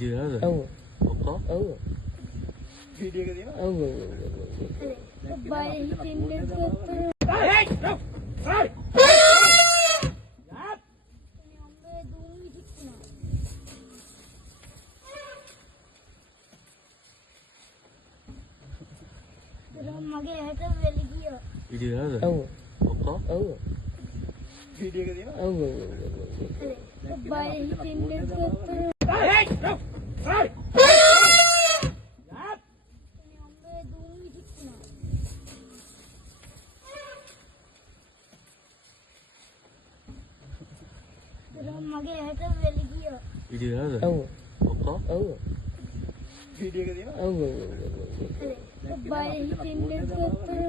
Video ada? ඔව්. ඔක්කොම? ඔව්. වීඩියෝ එක තියෙනවා. ඔව්. බය හිතෙන්නේ කොහොමද? මගේ ඇහැට වෙලි ගියා. Video ada? ඔව්. ඔක්කොම? ඔව්. වීඩියෝ එක තියෙනවා. ඔව්. බය හිතෙන්නේ කොහොමද? මගේ ඇහැට වෙලි ගියා. Video ada? ඔව්. ඔක්කොම? ඔව්. වීඩියෝ එක තියෙනවා. ඔව්. බය හිතෙන්නේ කොහොමද?